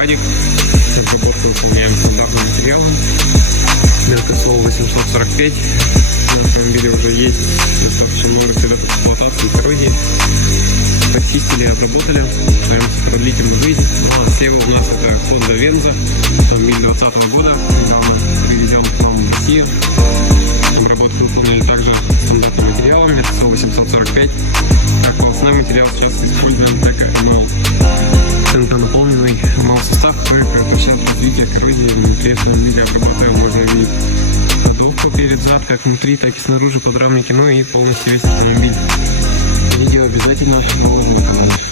Радик. Разработку выполняем стандартным материалом. Мелкослов 845. На автомобиле уже есть достаточно много следов эксплуатации и коррозии. Почистили, обработали. Стараемся продлить ему жизнь. Ну, а все у нас это Honda Venza. Автомобиль 2020 года. Недавно привезен к нам в Россию. Обработку выполнили также стандартными материалами. Это 845. Как волосной материал сейчас используем ТК-МЛ. Центронаполненный МЛ-состав, который предотвращает развитие коррозии внутри автомобиля. Обрабатываем, можно видеть подвеску перед зад, как внутри, так и снаружи подрамники, ну и полностью весь автомобиль. Видео обязательно на канале.